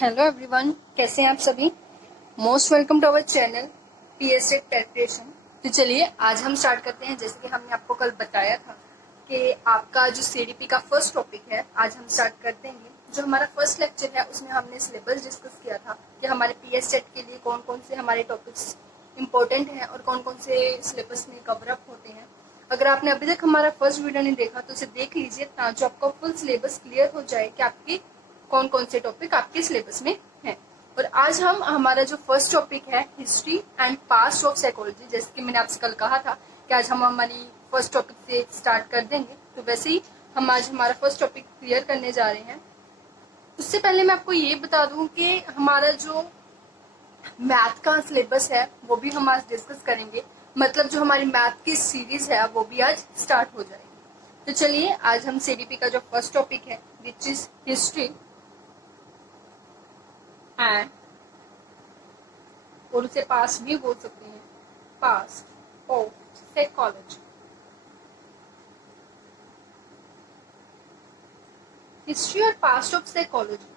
Hello everyone, कैसे हैं आप सभी। Most welcome to our channel PSTET preparation. तो चलिए आज हम स्टार्ट करते हैं। जैसे कि हमने आपको कल बताया था कि आपका जो सीडीपी का फर्स्ट टॉपिक है, आज हम स्टार्ट करते हैं। जो हमारा फर्स्ट लेक्चर है उसमें हमने सिलेबस डिस्कस किया था कि हमारे पीएसटेट के लिए कौन कौन से हमारे टॉपिक्स इंपॉर्टेंट हैं और कौन कौन से सिलेबस में कवर अप होते हैं। अगर आपने अभी तक हमारा फर्स्ट वीडियो नहीं देखा तो उसे देख लीजिए, ताकि आपका फुल सिलेबस क्लियर हो जाए कि आपकी कौन कौन से टॉपिक आपके सिलेबस में हैं। और आज हम हमारा जो फर्स्ट टॉपिक है history and past of psychology, जैसे कि मैंने आपसे कल कहा था कि आज हम हमारी फर्स्ट टॉपिक से स्टार्ट कर देंगे, तो वैसे ही हम आज हमारा फर्स्ट टॉपिक क्लियर करने जा रहे हैं। उससे पहले मैं आपको ये बता दूं कि हमारा जो मैथ का सिलेबस है वो भी हम आज डिस्कस करेंगे। मतलब जो हमारी मैथ की सीरीज है वो भी आज स्टार्ट हो जाएगी। तो चलिए आज हम सीडीपी का जो फर्स्ट टॉपिक है विच इज हिस्ट्री एंड, और उसे पास्ट भी बोल सकते हैं, पास्ट ऑफ साइकोलॉजी। हिस्ट्री और पास्ट ऑफ साइकोलॉजी।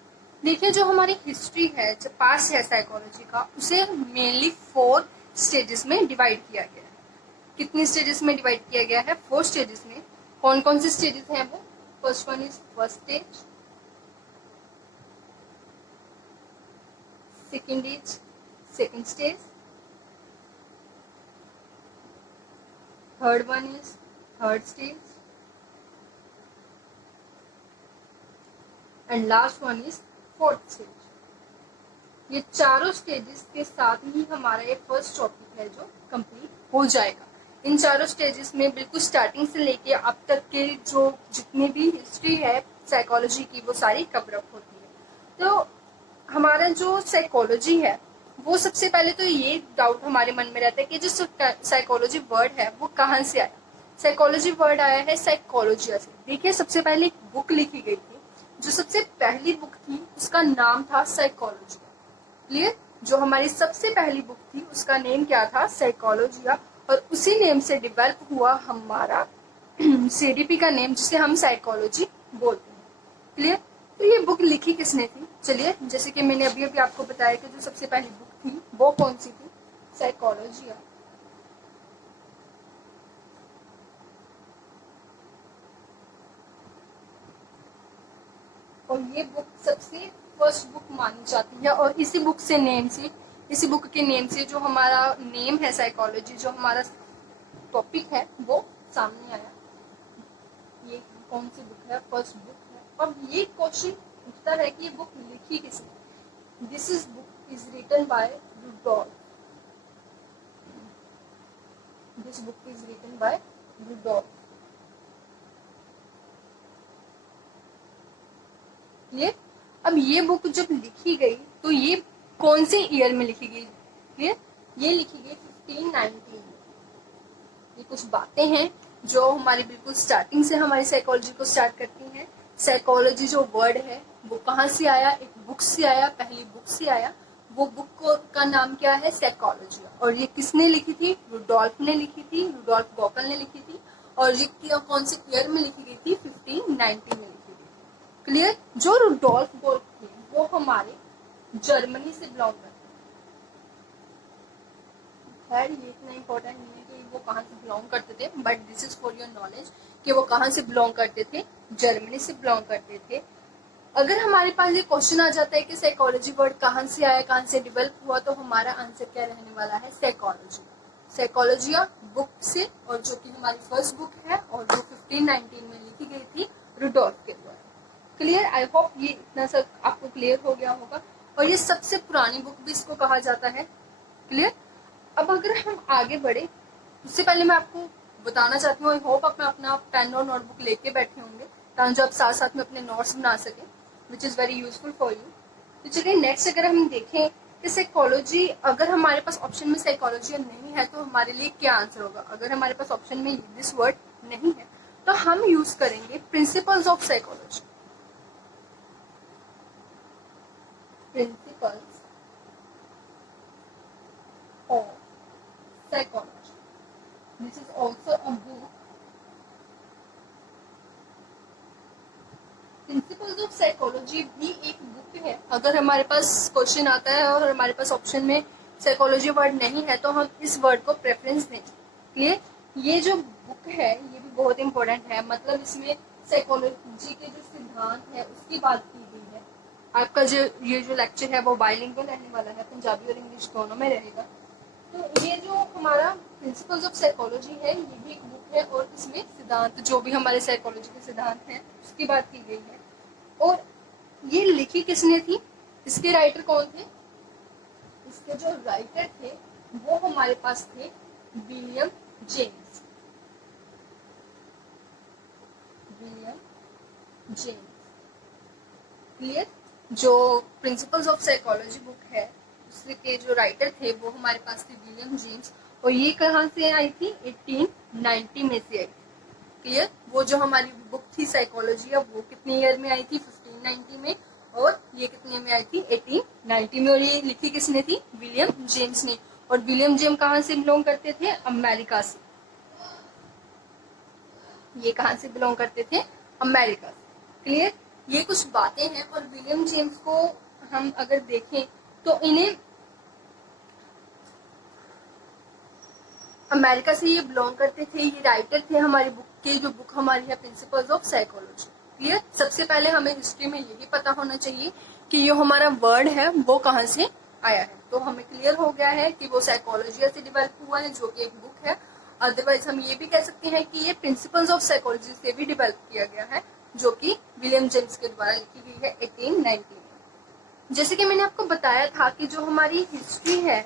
देखिए, जो हमारी हिस्ट्री है, जो पास्ट है साइकोलॉजी का, उसे मेनली 4 स्टेजेस में डिवाइड किया गया है। कितनी स्टेजेस में डिवाइड किया गया है? 4 स्टेजेस में। कौन कौन से स्टेजेस हैं वो? First one is first stage, second is second stage, third one is third stage, and last one is fourth stage. ये चारों स्टेजेस के साथ ही हमारा ये फर्स्ट टॉपिक है जो कंप्लीट हो जाएगा। इन चारों स्टेजेस में बिल्कुल स्टार्टिंग से लेके अब तक के जो जितनी भी हिस्ट्री है साइकोलॉजी की वो सारी कवर अप होती है। तो हमारा जो साइकोलॉजी है वो सबसे पहले तो ये डाउट हमारे मन में रहता है कि जो साइकोलॉजी वर्ड है वो कहाँ से आया। साइकोलॉजी वर्ड आया है साइकोलॉजिया से। देखिए, सबसे पहले एक बुक लिखी गई थी, जो सबसे पहली बुक थी उसका नाम था साइकोलॉजिया। क्लियर? जो हमारी सबसे पहली बुक थी उसका नेम क्या था? साइकोलॉजिया। और उसी नेम से डेवलप हुआ हमारा सीडीपी का नेम, जिसे हम साइकोलॉजी बोलते हैं। क्लियर? तो ये बुक लिखी किसने थी? चलिए, जैसे कि मैंने अभी अभी आपको बताया कि जो सबसे पहली बुक थी वो कौन सी थी? साइकोलॉजिया। और ये बुक सबसे फर्स्ट बुक मानी जाती है, और इसी बुक के नेम से जो हमारा नेम है साइकोलॉजी, जो हमारा टॉपिक है वो सामने आया। ये कौन सी बुक है? फर्स्ट बुक है। और ये क्वेश्चन पूछता है कि ये बुक लिखी किसने? This is book is written by Rudolph. This book is written by Rudolph. Clear? अब ये बुक जब लिखी गई तो ये कौन से ईयर में लिखी गई? क्लियर? ये लिखी गई 1519। ये कुछ बातें हैं जो हमारी बिल्कुल स्टार्टिंग से हमारी साइकोलॉजी को स्टार्ट करती हैं। साइकोलॉजी जो वर्ड है वो कहाँ से आया? एक बुक से आया, पहली बुक से आया। वो बुक का नाम क्या है? साइकोलॉजी। और ये किसने लिखी थी? रुडोल्फ ने लिखी थी, रुडोल्फ गॉकल ने लिखी थी। और ये कौन से ईयर में लिखी गई थी? 1519 में लिखी गई। क्लियर? जो रुडोल्फ गॉकल थे वो हमारे जर्मनी से बिलोंग करते हैं। खैर, ये इतना इम्पोर्टेंट नहीं है कि वो कहाँ से बिलोंग करते थे, but this is for your knowledge कि वो कहाँ से बिलोंग करते थे। जर्मनी से बिलोंग करते थे। अगर हमारे पास ये क्वेश्चन आ जाता है कि साइकोलॉजी वर्ड कहाँ से आया, कहाँ से डेवलप हुआ, तो हमारा आंसर क्या रहने वाला है? साइकोलॉजी। साइकोलॉजिया बुक से, और जो कि हमारी फर्स्ट बुक है और जो 1519 में लिखी गई थी रुडोल्फ के द्वारा। क्लियर? आई होप ये इतना सब आपको क्लियर हो गया होगा। और ये सबसे पुरानी बुक भी इसको कहा जाता है। क्लियर? अब अगर हम आगे बढ़े, उससे पहले मैं आपको बताना चाहती हूँ, आई होप आप अपना पेन और नोटबुक लेके बैठे होंगे, ताकि आप साथ साथ में अपने नोट्स बना सकें, which is very useful for you. तो चलिए नेक्स्ट, अगर हम देखें कि साइकोलॉजी, अगर हमारे पास ऑप्शन में साइकोलॉजी नहीं है तो हमारे लिए क्या आंसर होगा? अगर हमारे पास ऑप्शन में दिस वर्ड नहीं है तो हम यूज करेंगे principles of psychology. Principles of psychology. This is also a book. Principles of Psychology भी एक बुक है। अगर हमारे पास क्वेश्चन आता है और हमारे पास ऑप्शन में साइकोलॉजी वर्ड नहीं है तो हम इस वर्ड को प्रेफरेंस दें। क्लियर? ये जो बुक है ये भी बहुत इंपॉर्टेंट है, मतलब इसमें साइकोलॉजी के जो सिद्धांत है उसकी बात की गई है। आपका जो ये जो लेक्चर है वो बाइलिंगुअल रहने वाला है, पंजाबी और इंग्लिश दोनों में रहेगा। तो ये जो हमारा प्रिंसिपल्स ऑफ साइकोलॉजी है ये भी एक बुक है और इसमें सिद्धांत जो भी हमारे साइकोलॉजी के सिद्धांत हैं उसकी बात की गई है। और ये लिखी किसने थी, इसके राइटर कौन थे? इसके जो राइटर थे वो हमारे पास थे William James. William James. Clear? जो प्रिंसिपल्स ऑफ साइकोलॉजी बुक है उसके जो राइटर थे वो हमारे पास थे विलियम जेम्स। और ये कहाँ से आई थी? 1890 में से आई थी। क्लियर? वो जो हमारी बुक थी साइकोलॉजी अब वो कितने ईयर में आई थी? 1590 में। और ये कितने में आई थी? 1890 में। और ये लिखी किसने थी? विलियम जेम्स ने। और विलियम जेम्स कहाँ से बिलोंग करते थे? अमेरिका से। ये कहाँ से बिलोंग करते थे? अमेरिका से। क्लियर? ये कुछ बातें हैं। और विलियम जेम्स को हम अगर देखें तो इन्हें अमेरिका से ये बिलोंग करते थे। ये राइटर थे हमारी बुक के, जो बुक हमारी है प्रिंसिपल्स ऑफ साइकोलॉजी। क्लियर? सबसे पहले हमें हिस्ट्री में यही पता होना चाहिए कि ये हमारा वर्ड है वो कहाँ से आया है। तो हमें क्लियर हो गया है कि वो साइकोलॉजी से डेवलप हुआ है जो कि एक बुक है। अदरवाइज हम ये भी कह सकते हैं कि ये प्रिंसिपल्स ऑफ साइकोलॉजी से भी डेवलप किया गया है जो कि विलियम जेम्स के द्वारा लिखी गई है 1890 में। जैसे कि मैंने आपको बताया था कि जो हमारी हिस्ट्री है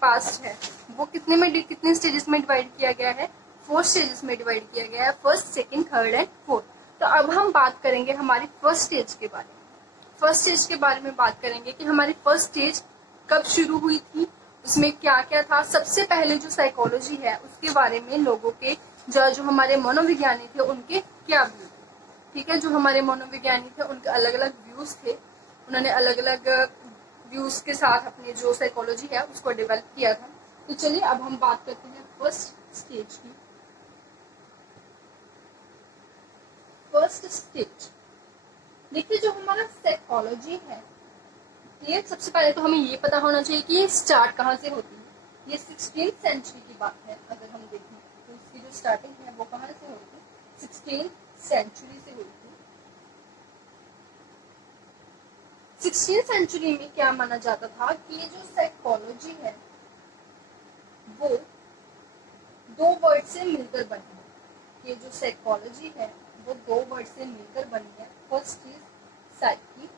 पास्ट है वो कितने स्टेजेस में डिवाइड किया गया है? 4 स्टेजेस में डिवाइड किया गया है, first, second, third and fourth. तो अब हम बात करेंगे हमारी फर्स्ट स्टेज के बारे में। फर्स्ट स्टेज के बारे में बात करेंगे कि हमारी फर्स्ट स्टेज कब शुरू हुई थी, उसमें क्या क्या था। सबसे पहले जो साइकोलॉजी है उसके बारे में लोगों के जो हमारे मनोविज्ञानी थे उनके क्या व्यू थे। ठीक है? जो हमारे मनोविज्ञानी थे उनके अलग अलग व्यूज थे। उन्होंने अलग अलग व्यूज के साथ अपनी जो साइकोलॉजी है उसको डेवलप किया था। तो चलिए अब हम बात करते हैं फर्स्ट स्टेज की। फर्स्ट स्टेज देखिए, जो हमारा साइकोलॉजी है ये सबसे पहले तो हमें ये पता होना चाहिए कि ये स्टार्ट कहाँ से होती है। ये 16th सेंचुरी की बात है। अगर हम देखें तो इसकी जो स्टार्टिंग है वो कहाँ से हुई थी? 16th सेंचुरी से हुई थी। 16th सेंचुरी में क्या माना जाता था कि ये जो साइकोलॉजी है वो 2 वर्ड से मिलकर बनी है। ये जो साइकोलॉजी है वो 2 वर्ड से मिलकर बनी है। First is psyche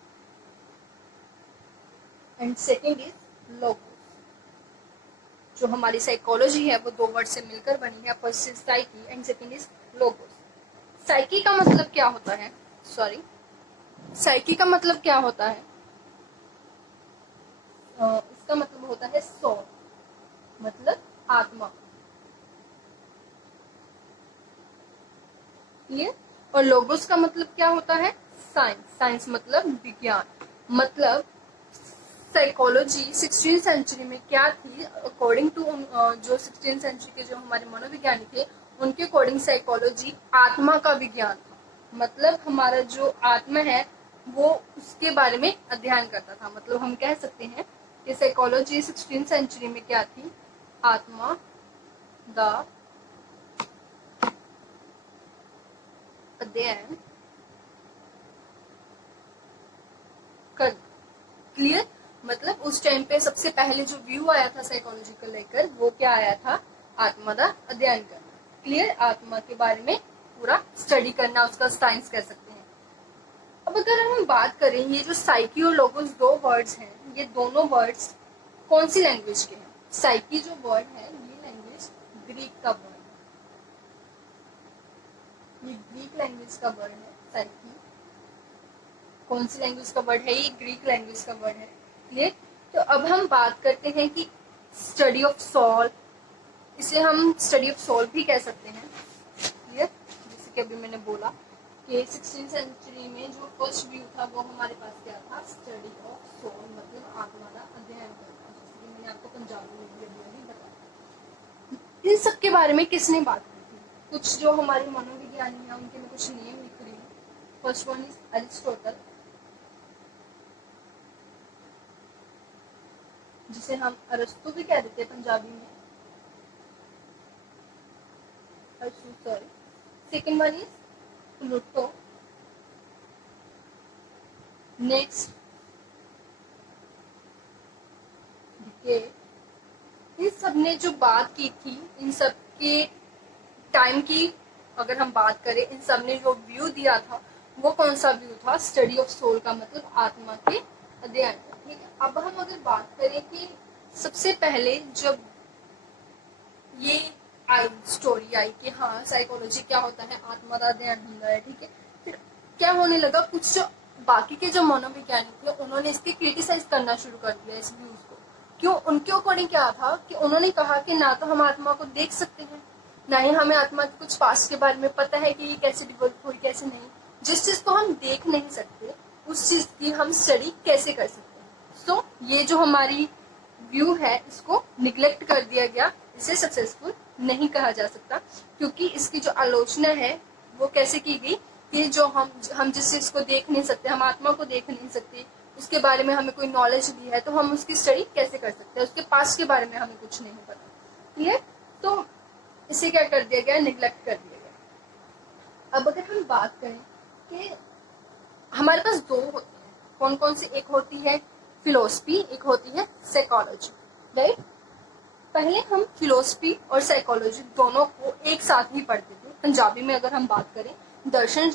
and second is logos. जो हमारी साइकोलॉजी है वो 2 वर्ड से मिलकर बनी है। First is psyche and second is logos. Psyche का मतलब क्या होता है? साइकी का मतलब क्या होता है? इसका मतलब होता है सोल, मतलब आत्मा। क्लियर? और लोगोस का मतलब क्या होता है? साइंस। साइंस मतलब विज्ञान। मतलब साइकोलॉजी 16th सेंचुरी में क्या थी? अकॉर्डिंग टू जो 16th सेंचुरी के जो हमारे मनोविज्ञानी थे उनके अकॉर्डिंग साइकोलॉजी आत्मा का विज्ञान था। मतलब हमारा जो आत्मा है वो उसके बारे में अध्ययन करता था। मतलब हम कह सकते हैं कि साइकोलॉजी 16th सेंचुरी में क्या थी? आत्मा का अध्ययन कर। क्लियर? मतलब उस टाइम पे सबसे पहले जो व्यू आया था साइकोलॉजी को लेकर वो क्या आया था? आत्मा का अध्ययन करना। क्लियर? आत्मा के बारे में पूरा स्टडी करना, उसका साइंस कह सकते हैं। अब अगर हम बात करें ये जो साइकी और लोगोस 2 वर्ड्स हैं ये दोनों वर्ड्स कौन सी लैंग्वेज के हैं? साइकी जो वर्ड है ये लैंग्वेज ग्रीक का वर्ड है। ये ग्रीक लैंग्वेज का वर्ड है साइकी। कौन सी लैंग्वेज का वर्ड है? ये ग्रीक लैंग्वेज का वर्ड है। क्लियर? तो अब हम बात करते हैं कि स्टडी ऑफ सोल, इसे हम स्टडी ऑफ सोल भी कह सकते हैं। क्लियर? जैसे कि अभी मैंने बोला कि 16th सेंचुरी में जो फर्स्ट व्यू था वो हमारे पास क्या था? स्टडी ऑफ सोल, मतलब आत्मा का अध्ययन करना। जैसे कि मैंने आपको पंजाबी में भी अभी बताया। इन सब के बारे में किसने बात की थी? कुछ जो हमारे मनोविज्ञानी है उनके मैं कुछ नेम लिख रही हूँ। First one is Aristotle. जिसे हम अरस्तु भी कह देते हैं पंजाबी में। Sorry. Second one is Pluto. Next in सब ने जो बात की थी, इन सब के टाइम की अगर हम बात करें, इन सब ने जो व्यू दिया था वो कौन सा व्यू था? स्टडी ऑफ सोल का मतलब आत्मा के अध्ययन। ठीक है, अब हम अगर बात करें कि सबसे पहले जब ये आई स्टोरी आई कि हाँ साइकोलॉजी क्या होता है, आत्मा का अध्ययन होता है, ठीक है, फिर क्या होने लगा, कुछ जो बाकी के जो मनोवैज्ञानिक थे उन्होंने इसकी क्रिटिसाइज करना शुरू कर दिया इस व्यूज को। क्यों? उनके अकॉर्डिंग क्या था कि उन्होंने कहा कि ना तो हम आत्मा को देख सकते हैं, ना ही हमें आत्मा के कुछ पास्ट के बारे में पता है कि ये कैसे डिवेल्प हुई कैसे नहीं। जिस चीज को हम देख नहीं सकते उस चीज की हम स्टडी कैसे कर सकते हैं? सो ये जो हमारी व्यू है इसको निग्लेक्ट कर दिया गया, इसे सक्सेसफुल नहीं कहा जा सकता, क्योंकि इसकी जो आलोचना है वो कैसे की गई कि जो हम जिस चीज को देख नहीं सकते, हम आत्मा को देख नहीं सकते, उसके बारे में हमें कोई नॉलेज नहीं है, तो हम उसकी स्टडी कैसे कर सकते हैं? उसके पास्ट के बारे में हमें कुछ नहीं पता। क्लियर? तो इसे क्या कर दिया गया? निग्लेक्ट कर दिया गया। अब अगर हम बात करें कि हमारे पास दो होते हैं, कौन कौन सी? एक होती है फिलोसफी, एक होती है साइकोलॉजी, राइट? पहले हम फिलोसफी और साइकोलॉजी दोनों को एक साथ ही पढ़ते थे। पंजाबी में अगर हम बात करें, दर्शन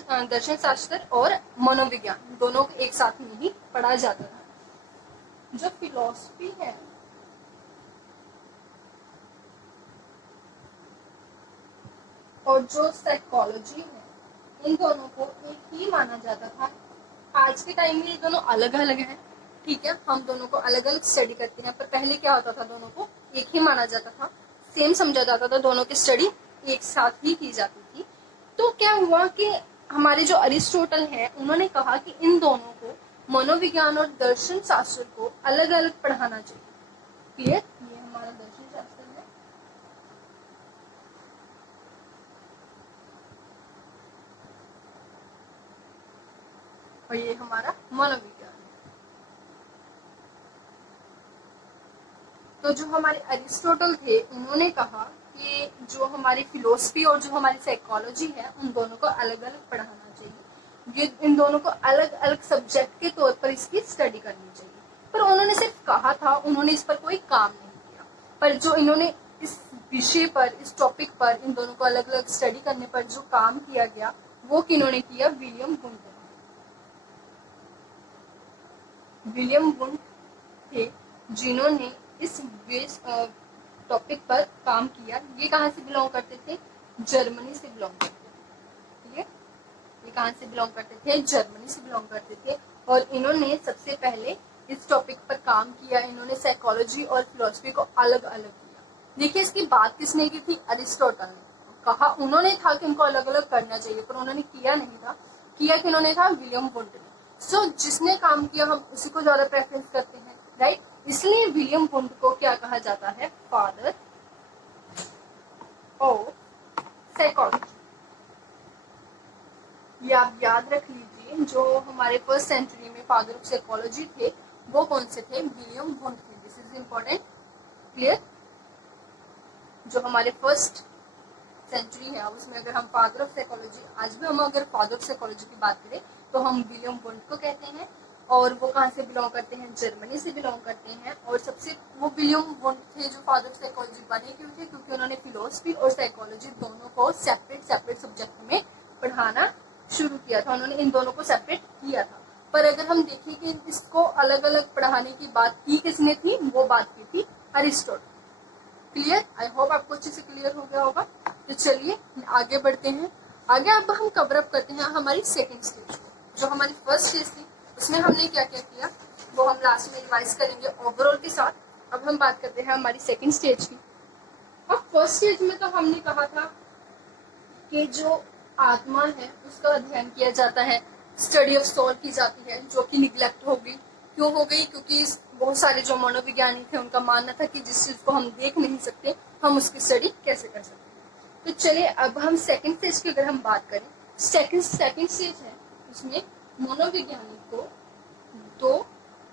शास्त्र और मनोविज्ञान दोनों को एक साथ में ही पढ़ा जाता था। जो फिलोसफी है और जो साइकोलॉजी है, इन दोनों को एक ही माना जाता था। आज के टाइम में ये दोनों अलग अलग हैं, ठीक है, हम दोनों को अलग अलग स्टडी करते हैं, पर पहले क्या होता था, दोनों को एक ही माना जाता था, सेम समझा जाता था, दोनों की स्टडी एक साथ ही की जाती थी। तो क्या हुआ कि हमारे जो अरिस्टोटल है उन्होंने कहा कि इन दोनों को, मनोविज्ञान और दर्शन शास्त्र को अलग अलग पढ़ाना चाहिए। क्लियर? ये हमारा दर्शन शास्त्र है और ये हमारा मनोविज्ञान है। तो जो हमारे अरिस्टोटल थे उन्होंने कहा कि जो हमारी फिलोसफी और जो हमारी साइकोलॉजी है उन दोनों को अलग अलग पढ़ाना चाहिए, ये इन दोनों को अलग अलग सब्जेक्ट के तौर पर इसकी स्टडी करनी चाहिए। पर उन्होंने सिर्फ कहा था, उन्होंने इस पर कोई काम नहीं किया। पर जो इन्होंने इस विषय पर, इस टॉपिक पर इन दोनों को अलग अलग स्टडी करने पर जो काम किया गया वो किन्होंने किया? विलियम वुंड ने। विलियम वुंड थे जिन्होंने इस टॉपिक पर काम किया। ये कहाँ से बिलोंग करते थे? जर्मनी से बिलोंग करते थे। ठीक है, ये कहाँ से बिलोंग करते थे? जर्मनी से बिलोंग करते थे। और इन्होंने सबसे पहले इस टॉपिक पर काम किया। इन्होंने साइकोलॉजी और फिलोसफी को अलग अलग किया। देखिए, इसकी बात किसने की थी? अरिस्टोटल ने। कहा उन्होंने था कि इनको अलग अलग करना चाहिए, पर उन्होंने किया नहीं था। किया कि उन्होंने था विलियम वुंड ने। सो जिसने काम किया हम उसी को ज्यादा प्रेफरेंस करते हैं, राइट? इसलिए विलियम वुंड को क्या कहा जाता है? Father of psychology. ये आप याद रख लीजिए, जो हमारे फर्स्ट सेंचुरी में फादर ऑफ साइकोलॉजी थे वो कौन से थे? विलियम वुंड थे। This is important. क्लियर? जो हमारे फर्स्ट सेंचुरी है उसमें अगर हम फादर ऑफ साइकोलॉजी, आज भी हम अगर फादर ऑफ साइकोलॉजी की बात करें तो हम विलियम वुंड को कहते हैं। और वो कहाँ से बिलोंग करते हैं? जर्मनी से बिलोंग करते हैं। और सबसे वो विलियम वुंड थे जो फादर ऑफ साइकोलॉजी बने क्यों थे? क्योंकि उन्होंने फिलोसफी और साइकोलॉजी दोनों को सेपरेट सेपरेट सब्जेक्ट में पढ़ाना शुरू किया था। उन्होंने इन दोनों को सेपरेट किया था। पर अगर हम देखें कि इसको अलग अलग पढ़ाने की बात की किसने थी, वो बात की थी अरिस्टोटल। क्लियर? आई होप आपको अच्छे से क्लियर हो गया होगा। तो चलिए आगे बढ़ते हैं। आगे अब हम कवर अप करते हैं हमारी सेकंड स्टेज। जो हमारी फर्स्ट स्टेज थी उसमें हमने क्या क्या किया वो हम लास्ट में रिवाइज करेंगे ओवरऑल के साथ। अब हम बात करते हैं हमारी सेकंड स्टेज की। अब फर्स्ट स्टेज में तो हमने कहा था कि जो आत्मा है उसका अध्ययन किया जाता है, स्टडी ऑफ सोल की जाती है, जो कि निग्लेक्ट हो गई। क्यों हो गई? क्योंकि बहुत सारे जो मनोविज्ञानिक थे उनका मानना था कि जिस चीज को हम देख नहीं सकते हम उसकी स्टडी कैसे कर सकते हैं। तो चलिए अब हम सेकंड स्टेज की अगर हम बात करें, सेकंड स्टेज है उसमें मनोविज्ञानिक को दो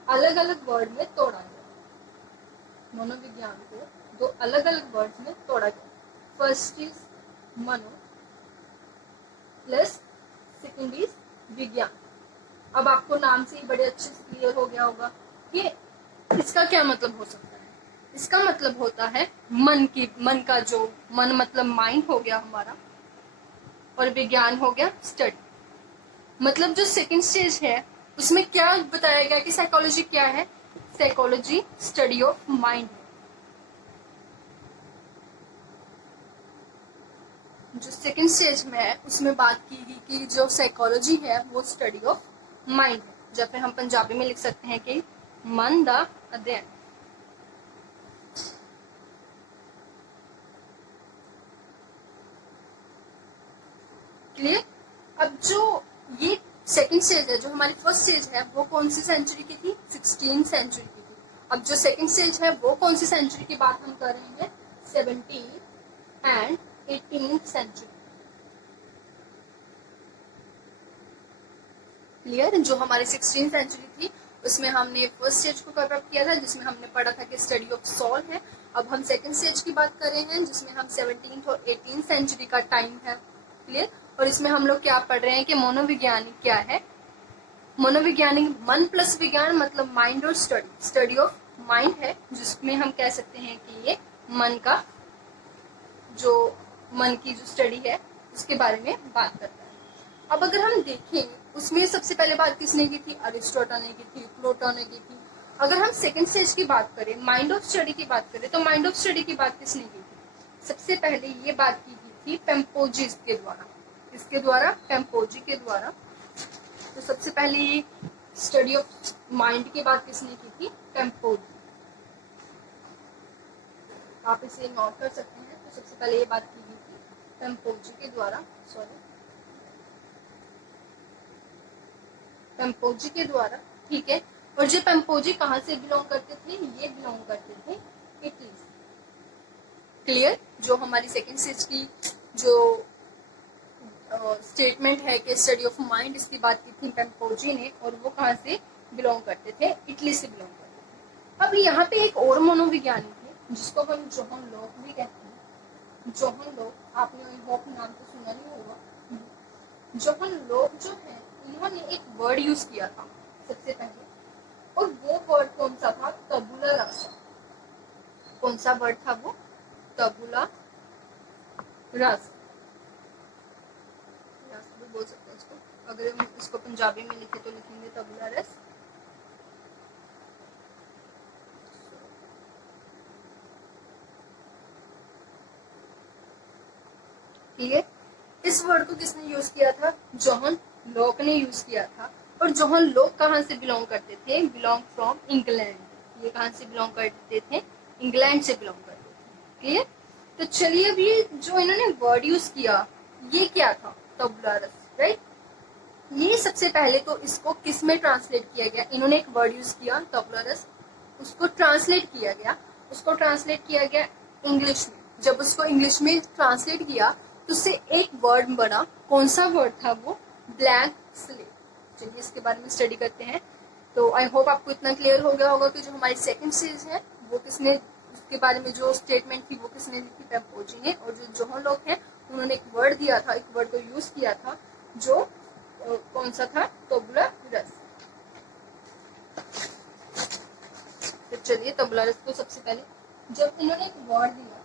अलग अलग वर्ड में तोड़ा गया। मनोविज्ञान को दो अलग अलग वर्ड्स में तोड़ा गया। फर्स्ट इज मनो प्लस सेकेंड इज विज्ञान। अब आपको नाम से ही बड़े अच्छे से क्लियर हो गया होगा कि इसका क्या मतलब हो सकता है। इसका मतलब होता है मन का जो मन मतलब माइंड हो गया हमारा, और विज्ञान हो गया स्टडी। मतलब जो सेकंड स्टेज है उसमें क्या बताया गया कि साइकोलॉजी क्या है। Psychology study of mind. जो सेकंड स्टेज में है उसमें बात की गई कि जो साइकोलॉजी है वो स्टडी ऑफ माइंड है, या फिर हम पंजाबी में लिख सकते हैं कि मन दा अध्ययन। क्लियर। अब जो ये सेकंड स्टेज है, जो हमारी फर्स्ट स्टेज है वो कौन सी सेंचुरी की थी? 16th सेंचुरी की थी। अब जो सेकंड स्टेज है वो कौन सी सेंचुरी की बात हम कर रहे हैं? 17th and 18th century. Clear. जो हमारी 16th सेंचुरी थी उसमें हमने फर्स्ट स्टेज को कवर अप किया था, जिसमें हमने पढ़ा था कि स्टडी ऑफ सोल है। अब हम सेकंड स्टेज की बात कर रहे हैं जिसमें हम 17th और 18th सेंचुरी का टाइम है। क्लियर। और इसमें हम लोग क्या पढ़ रहे हैं कि मनोविज्ञानिक क्या है। मनोवैज्ञानिक मन प्लस विज्ञान मतलब माइंड और स्टडी ऑफ माइंड है, जिसमें हम कह सकते हैं कि ये मन की जो स्टडी है उसके बारे में बात करता है। अब अगर हम देखें उसमें सबसे पहले बात किसने की थी? अरिस्टोटल ने की थी, प्लेटो ने की थी। अगर हम सेकंड स्टेज की बात करें, माइंड ऑफ स्टडी की बात करें, तो माइंड ऑफ स्टडी की बात किसने की थी? सबसे पहले ये बात की थी पेम्पोजी के द्वारा। इसके द्वारा? पेम्पोजी के द्वारा। तो सबसे पहले ये स्टडी ऑफ माइंड की बात किसने की थी? पेम्पोजी। आप इसे नोट कर सकते हैं। तो सबसे पहले ये बात की गई थी पेम्पोजी के द्वारा। पेम्पोजी के द्वारा। ठीक है। और जो पेम्पोजी कहाँ से बिलोंग करते थे? ये बिलोंग करते थे इटली से। क्लियर। जो हमारी सेकेंड स्टेज की जो स्टेटमेंट है कि स्टडी ऑफ माइंड, इसकी बात की थी पेम्पोजी ने, और वो कहाँ से बिलोंग करते थे? इटली से बिलोंग करते थे। अब यहाँ पे एक और मनोविज्ञानी थे जिसको हम जोहन लॉक भी कहते हैं। जोहन लॉक, आपने होप नाम तो सुना नहीं होगा। जोहन लॉक जो है इन्होंने एक वर्ड यूज किया था सबसे पहले, और वो वर्ड कौन सा था? तबुला रासा। कौन सा वर्ड था वो? तबुला रासा भी बोल सकते हैं इसको। अगर हम इसको पंजाबी में लिखे तो लिखेंगे तबुला रस। ठीक। इस वर्ड को किसने यूज किया था? जोहन लॉक ने यूज किया था। और जोहन लॉक कहाँ से बिलोंग करते थे? Belong from England. ये कहाँ से बिलोंग करते थे? इंग्लैंड से बिलोंग करते थे। क्लियर। तो चलिए अब ये जो इन्होंने वर्ड यूज किया ये क्या था? तबुला रस। राइट। ये सबसे पहले तो इसको किस में ट्रांसलेट किया गया? इन्होंने एक वर्ड यूज किया तबला रस, उसको ट्रांसलेट किया गया इंग्लिश में। जब उसको इंग्लिश में ट्रांसलेट किया तो उससे एक वर्ड बना। कौन सा वर्ड था वो? Blank slate. चलिए इसके बारे में स्टडी करते हैं। तो आई होप आपको इतना क्लियर हो गया होगा कि जो हमारी सेकंड स्टेज है वो किसने, उसके बारे में जो स्टेटमेंट थी वो किसने दी थी? पेम्पोजी ने। और जो जोहन लॉक है उन्होंने एक वर्ड दिया था, एक वर्ड को यूज किया था जो कौन सा था? तबुला रस। तो चलिए तबुला रस को सबसे पहले जब इन्होंने एक वर्ड दिया,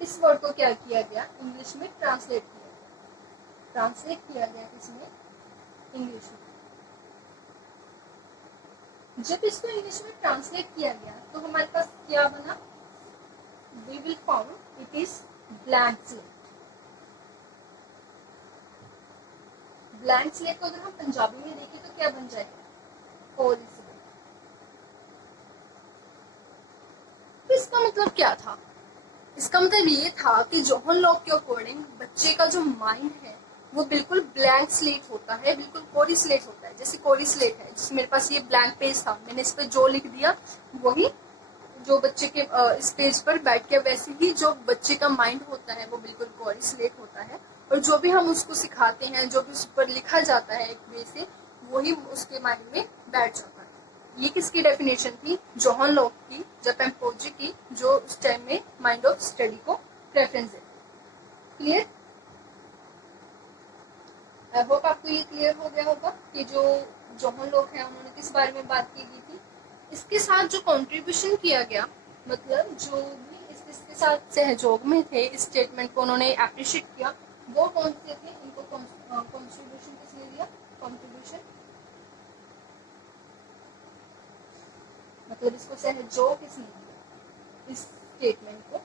इस वर्ड को क्या किया गया? इंग्लिश में ट्रांसलेट किया गया किसमें? इंग्लिश में। जब इसको इंग्लिश में ट्रांसलेट किया गया तो हमारे पास क्या बना? We will found it is blank slate. Blank slate को अगर हम पंजाबी में देखें तो क्या बन जाएगा? होली स्लेट। तो इसका मतलब क्या था? इसका मतलब ये था कि जोहन लॉक के अकॉर्डिंग बच्चे का जो माइंड है वो बिल्कुल ब्लैंक स्लेट होता है, बिल्कुल कोरी स्लेट होता है। जैसे कोरी स्लेट है, जिसमें मेरे पास ये ब्लैंक पेज था, मैंने इस पे जो लिख दिया वही जो बच्चे के इस पेज पर बैठ के, वैसे ही जो बच्चे का माइंड होता है वो बिल्कुल कोरी स्लेट होता है। और जो भी हम उसको सिखाते हैं, जो भी उस पर लिखा जाता है एक वे से, वही उसके माइंड में बैठ जाता है। ये किसकी डेफिनेशन थी? जॉन लॉक की, जब एम्पोजी की, जो उस टाइम में माइंड ऑफ स्टडी को प्रेफरेंस है। क्लियर? आई होप आपको ये क्लियर हो गया होगा कि जो जॉन लॉक है उन्होंने किस बारे में बात की गई थी। इसके साथ जो कंट्रीब्यूशन किया गया, मतलब जो भी इसके साथ सहयोग में थे, इस स्टेटमेंट को उन्होंने अप्रिशिएट किया, वो कौन से थे? इनको कंट्रीब्यूशन किसने दिया? कंट्रीब्यूशन मतलब इसको सहयोग किसने दिया इस स्टेटमेंट को?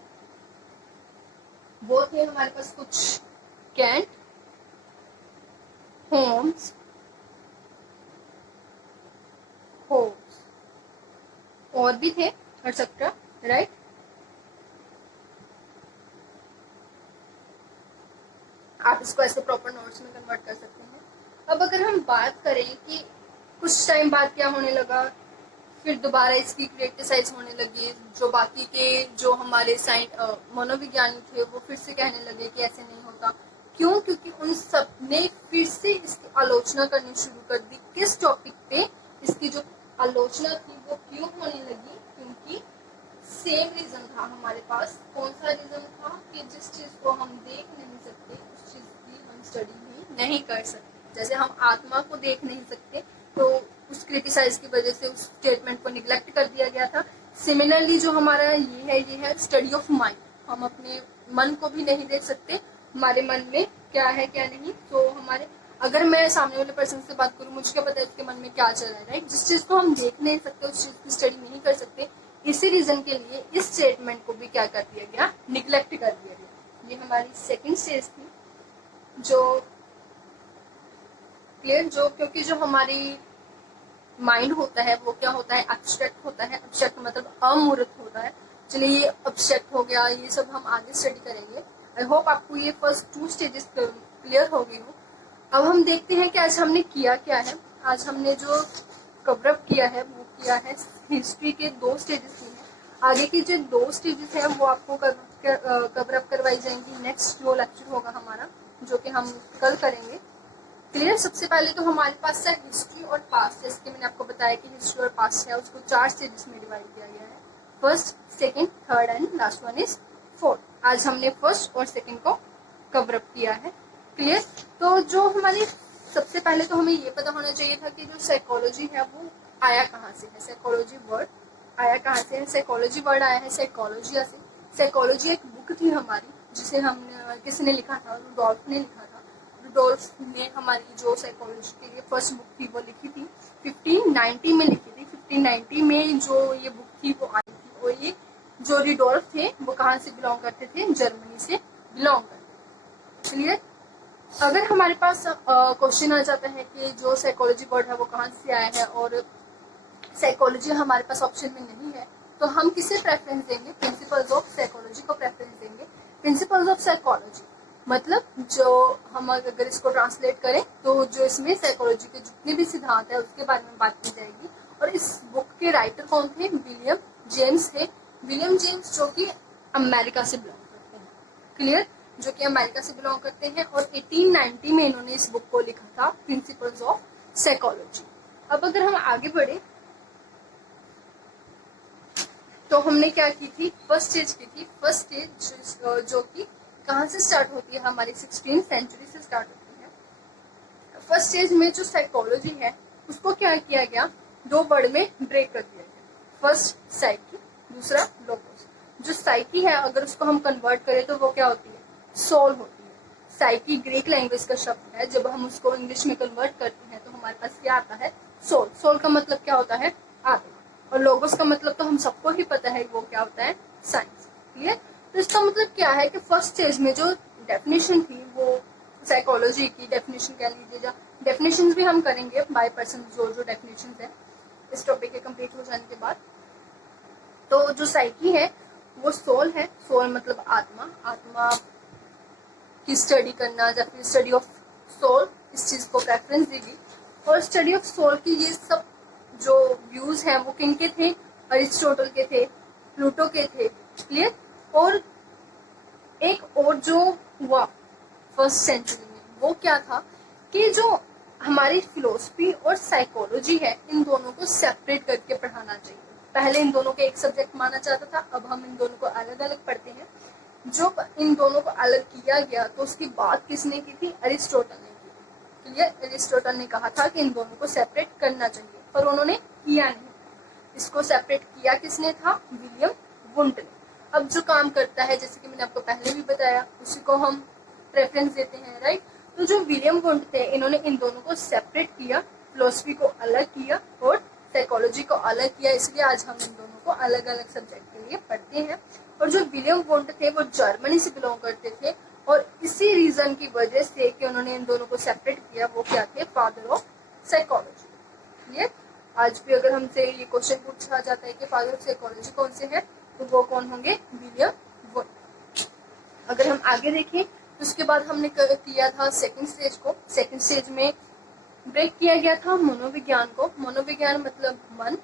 वो थे हमारे पास कुछ कैंट, होम्स, होब्स, और भी थे एक्सेट्रा, राइट? आप इसको ऐसे प्रॉपर नोट्स में कन्वर्ट कर सकते हैं। अब अगर हम बात करें कि कुछ टाइम बाद क्या होने लगा, फिर दोबारा इसकी क्रिटिसाइज होने लगी, जो बाकी के जो हमारे मनोविज्ञानी थे वो फिर से कहने लगे कि ऐसे नहीं होता। क्यों? क्योंकि उन सब ने फिर से इसकी आलोचना करनी शुरू कर दी। किस टॉपिक पे इसकी जो आलोचना थी वो क्यों होने लगी? क्योंकि सेम रीजन था हमारे पास। कौन सा रीजन था? कि जिस चीज को हम देख नहीं सकते उस चीज की हम स्टडी भी नहीं कर सकते। जैसे हम आत्मा को देख नहीं सकते, तो उस क्रिटिसाइज की वजह से उस स्टेटमेंट को निग्लेक्ट कर दिया गया था। सिमिलरली जो हमारा ये है स्टडी ऑफ माइंड। हम अपने मन को भी नहीं देख सकते, हमारे मन में क्या है क्या नहीं। तो हमारे, अगर मैं सामने वाले पर्सन से बात करूं, मुझे क्या पता है उसके मन में क्या चल रहा है, राइट? जिस चीज को हम देख नहीं सकते उस चीज की स्टडी नहीं कर सकते। इसी रीजन के लिए इस स्टेटमेंट को भी क्या कर दिया गया? निग्लेक्ट कर दिया गया। ये हमारी सेकंड स्टेज थी, जो क्लियर, जो क्योंकि जो हमारी माइंड होता है वो क्या होता है? एब्स्ट्रैक्ट होता है। एब्स्ट्रैक्ट मतलब अमूर्त होता है। चलिए ये एब्स्ट्रैक्ट हो गया, ये सब हम आगे स्टडी करेंगे। आई होप आपको ये फर्स्ट 2 स्टेजेस क्लियर हो गई हो। अब हम देखते हैं कि आज हमने किया क्या है। आज हमने जो कवरअप किया है वो किया है हिस्ट्री के 2 स्टेजेस ही हैं। आगे की जो 2 स्टेजेस है वो आपको कवरअप करवाई जाएंगी नेक्स्ट जो लेक्चर होगा हमारा, जो कि हम कल करेंगे। क्लियर? सबसे पहले तो हमारे पास है हिस्ट्री और पास्ट। जैसे कि मैंने आपको बताया कि हिस्ट्री और पास्ट है, उसको 4 स्टेजेस में डिवाइड किया गया है। First, second, third and last one is fourth. आज हमने फर्स्ट और सेकंड को कवरअप किया है। क्लियर? तो जो हमारी सबसे पहले तो हमें ये पता होना चाहिए था कि जो साइकोलॉजी है वो आया कहाँ से है। साइकोलॉजी वर्ड आया कहाँ से है? साइकोलॉजी वर्ड आया है साइकोलॉजिया से। साइकोलॉजी एक बुक थी हमारी, जिसे हमने किसने लिखा था? रुडोल्फ ने लिखा था। रुडोल्फ ने हमारी जो साइकोलॉजी के लिए फर्स्ट बुक थी वो लिखी थी 1590 में लिखी थी। 1590 में जो ये बुक थी वो आई थी। और ये जो रुडोल्फ थे वो कहाँ से बिलोंग करते थे? जर्मनी से बिलोंग करते थे। क्लियर? अगर हमारे पास क्वेश्चन आ जाता है कि जो साइकोलॉजी वर्ड है वो कहाँ से आया है और साइकोलॉजी हमारे पास ऑप्शन में नहीं है, तो हम किसे प्रेफरेंस देंगे? प्रिंसिपल्स ऑफ साइकोलॉजी को प्रेफरेंस देंगे। प्रिंसिपल्स ऑफ साइकोलॉजी मतलब जो हम अगर इसको ट्रांसलेट करें तो जो इसमें साइकोलॉजी के जितने भी सिद्धांत है उसके बारे में बात की जाएगी। और इस बुक के राइटर कौन थे? विलियम जेम्स थे। विलियम जेम्स जो कि अमेरिका से बिलोंग करते हैं। क्लियर? जो कि अमेरिका से बिलोंग करते हैं और 1890 में इन्होंने इस बुक को लिखा था, प्रिंसिपल्स ऑफ साइकोलॉजी। अब अगर हम आगे बढ़े तो हमने क्या की थी? फर्स्ट स्टेज की थी। फर्स्ट स्टेज जो कि कहाँ से स्टार्ट होती है? हमारी 16वीं सेंचुरी से स्टार्ट होती है। फर्स्ट स्टेज में जो साइकोलॉजी है उसको क्या किया गया? 2 वर्ड में ब्रेक कर दिया गया। फर्स्ट साइकी, दूसरा लोगोस। जो साइकी है अगर उसको हम कन्वर्ट करें तो वो क्या होती है? सोल होती है। साइकी ग्रीक लैंग्वेज का शब्द है। जब हम उसको इंग्लिश में कन्वर्ट करते हैं तो हमारे पास क्या आता है? सोल। सोल का मतलब क्या होता है? आत्मा। और लोगोस का मतलब तो हम सबको ही पता है वो क्या होता है? साइंस। क्लियर? तो इसका मतलब क्या है कि फर्स्ट स्टेज में जो डेफिनेशन थी वो साइकोलॉजी की डेफिनेशन कह लीजिए, डेफिनेशन भी हम करेंगे बाय पर्सन जो डेफिनेशन है इस टॉपिक के कंप्लीट हो जाने के बाद। तो जो साइकी है वो सोल है। सोल मतलब आत्मा। आत्मा की स्टडी करना या फिर स्टडी ऑफ सोल, इस चीज को प्रेफरेंस देगी। और स्टडी ऑफ सोल की ये सब जो व्यूज हैं वो किनके थे? अरिस्टोटल के थे, प्लूटो के थे। क्लियर? और एक और जो हुआ फर्स्ट सेंचुरी में वो क्या था कि जो हमारी फिलोसफी और साइकोलॉजी है, इन दोनों को सेपरेट करके पढ़ाना चाहिए। पहले इन दोनों को एक सब्जेक्ट माना जाता था, अब हम इन दोनों को अलग अलग पढ़ते हैं। जो इन दोनों को अलग किया गया तो उसकी बात किसने की थी? अरिस्टोटल ने की थी। क्लियर? अरिस्टोटल ने कहा था कि इन दोनों को सेपरेट करना चाहिए, पर उन्होंने किया नहीं। इसको सेपरेट किया किसने था? विलियम वुंट ने। अब जो काम करता है, जैसे कि मैंने आपको पहले भी बताया, उसी को हम प्रेफरेंस देते हैं, राइट। तो जो विलियम वुंट थे, इन्होंने इन दोनों को सेपरेट किया, फिलोसफी को अलग किया और साइकोलॉजी को अलग किया। इसलिए आज हम इन दोनों को अलग अलग सब्जेक्ट के लिए पढ़ते हैं। और जो विलियम वुंट थे वो जर्मनी से बिलोंग करते थे, और इसी रीजन की वजह से कि उन्होंने इन दोनों को सेपरेट किया, वो क्या थे? Father of psychology. क्लियर? आज भी अगर हमसे ये क्वेश्चन पूछा जाता है कि फादर ऑफ साइकोलॉजी कौन से हैं, तो वो कौन होंगे? William Wundt. अगर हम आगे देखें तो उसके बाद हमने किया था सेकंड स्टेज को। सेकंड स्टेज में ब्रेक किया गया था मनोविज्ञान को। मनोविज्ञान मतलब मन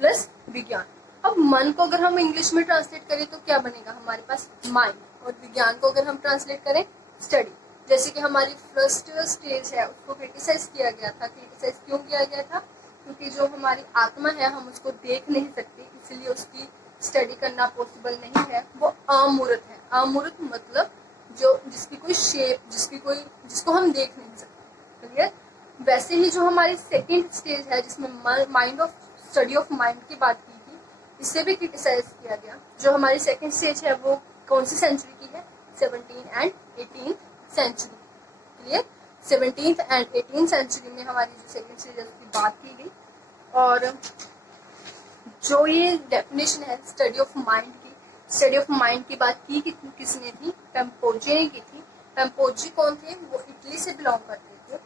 प्लस विज्ञान। अब मन को अगर हम इंग्लिश में ट्रांसलेट करें तो क्या बनेगा हमारे पास? माइंड। और विज्ञान को अगर हम ट्रांसलेट करें, स्टडी। जैसे कि हमारी फर्स्ट स्टेज है उसको क्रिटिसाइज किया गया था। क्रिटिसाइज क्यों किया गया था? क्योंकि जो हमारी आत्मा है हम उसको देख नहीं सकते, इसलिए उसकी स्टडी करना पॉसिबल नहीं है। वो अमूर्त है। अमूर्त मतलब जो जिसकी कोई शेप, जिसको हम देख नहीं सकते। क्लियर? वैसे ही जो हमारी सेकंड स्टेज है जिसमें mind of study of mind की बात की थी, इससे भी क्रिटिसाइज किया गया। जो हमारी सेकंड स्टेज है वो कौन सी सेंचुरी की है? 17th and 18th century. Clear? 17th and 18th century में हमारी जो सेकंड स्टेज है उसकी बात की गई। और जो ये डेफिनेशन है स्टडी ऑफ माइंड की, स्टडी ऑफ माइंड की बात की किसने थी? पेम्पोजी ने की थी। पेम्पोजी कौन थे? वो इटली से बिलोंग करते थे।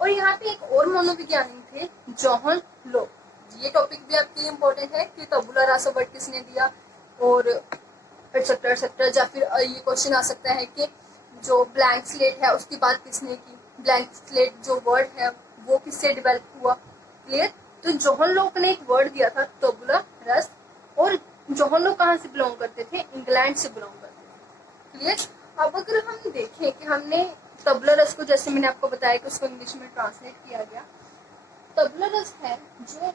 और यहाँ पे एक और मनोविज्ञानी थे, जॉन लोक। ये टॉपिक भी आपके लिए इम्पोर्टेंट है कि टबुला रासा वर्ड किसने दिया, और एक्सेट्रा एक्सेट्रा। या फिर ये क्वेश्चन आ सकता है कि जो ब्लैंक स्लेट है उसकी बात किसने की? ब्लैंक स्लेट जो वर्ड है वो किससे डेवलप हुआ? क्लियर? तो जॉन लोक ने एक वर्ड दिया था टबुला रस, और जॉन लोक कहाँ से बिलोंग करते थे? इंग्लैंड से बिलोंग करते थे। क्लियर? अब अगर हम देखें कि हमने टबुला रस को, जैसे मैंने आपको बताया कि उसको इंग्लिश में ट्रांसलेट किया गया, टबुला रस है जो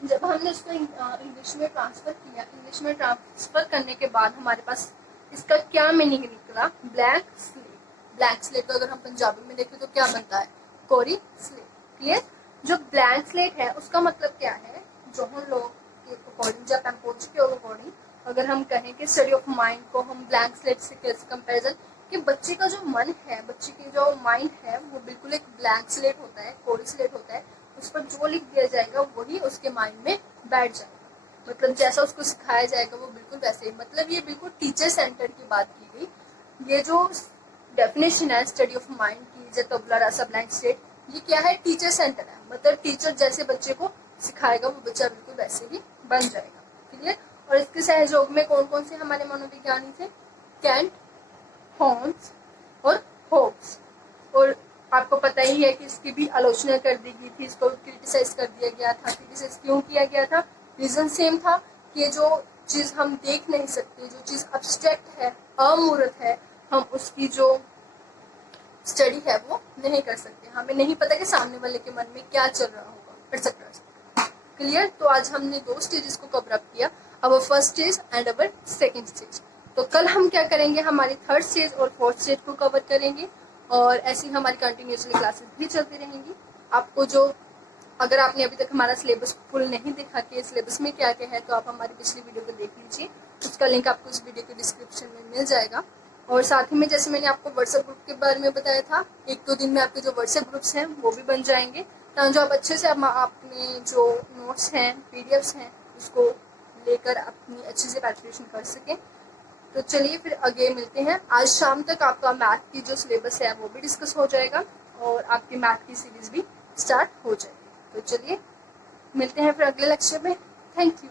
जब हमने इसको इंग्लिश में ट्रांसफर किया, इंग्लिश में ट्रांसफर करने के बाद हमारे पास इसका क्या मीनिंग निकला? Blank slate. ब्लैंक स्लेट को अगर हम पंजाबी में देखें तो क्या बनता है? कोरी स्लेट। क्लियर? जो ब्लैंक स्लेट है उसका मतलब क्या है? जो हम लोग के अकॉर्डिंग, या पेम्पोजी के अकॉर्डिंग अगर हम कहें कि स्टडी ऑफ माइंड को हम ब्लैंक स्लेट से कैसे कंपेरिजन, कि बच्चे का जो मन है, बच्चे की जो माइंड है वो बिल्कुल एक ब्लैंक स्लेट होता है, कोरी स्लेट होता है। उस पर जो लिख दिया जाएगा वही उसके माइंड में बैठ जाएगा। मतलब जैसा उसको सिखाया जाएगा वो बिल्कुल वैसे ही। मतलब ये बिल्कुल टीचर सेंटर की बात की गई। ये जो डेफिनेशन है स्टडी ऑफ माइंड की, जो टबुला रासा ब्लैंक स्लेट, ये क्या है? टीचर सेंटर है। मतलब टीचर जैसे बच्चे को सिखाएगा वो बच्चा बिल्कुल वैसे ही बन जाएगा। क्लियर? और इसके सहयोग में कौन कौन से हमारे मनोविज्ञानी थे? कैंट, हॉम्स और होब्स। और आपको पता ही है कि इसकी भी आलोचना कर दी गई थी, इसको क्रिटिसाइज कर दिया गया था। क्रिटिसाइज क्यों किया गया था? रीजन सेम था कि जो चीज हम देख नहीं सकते, जो चीज अब्स्ट्रैक्ट है, अमूर्त है, हम उसकी जो स्टडी है वो नहीं कर सकते। हमें नहीं पता कि सामने वाले के मन में क्या चल रहा होगा, एक्सेट्रा। क्लियर? तो आज हमने 2 स्टेजेस को कवर अप किया, our first stage and our second stage. तो कल हम क्या करेंगे? हमारी थर्ड स्टेज और फोर्थ स्टेज को कवर करेंगे, और ऐसी हमारी कंटिन्यूसली क्लासेस भी चलती रहेंगी। आपको जो, अगर आपने अभी तक हमारा सिलेबस फुल नहीं देखा कि सिलेबस में क्या क्या है, तो आप हमारी पिछली वीडियो को देख लीजिए। उसका लिंक आपको इस वीडियो के डिस्क्रिप्शन में मिल जाएगा। और साथ ही में जैसे मैंने आपको व्हाट्सएप ग्रुप के बारे में बताया था, 1-2 दिन में आपके जो व्हाट्सएप ग्रुप्स हैं वो भी बन जाएंगे, ताकि जो आप अच्छे से अपने जो नोट्स हैं, पीडीएफ्स हैं, उसको लेकर अपनी अच्छे से प्रिपरेशन कर सकें। तो चलिए फिर आगे मिलते हैं। आज शाम तक आपका मैथ की जो सिलेबस है वो भी डिस्कस हो जाएगा, और आपकी मैथ की सीरीज भी स्टार्ट हो जाएगी। तो चलिए मिलते हैं फिर अगले लेक्चर में। Thank you.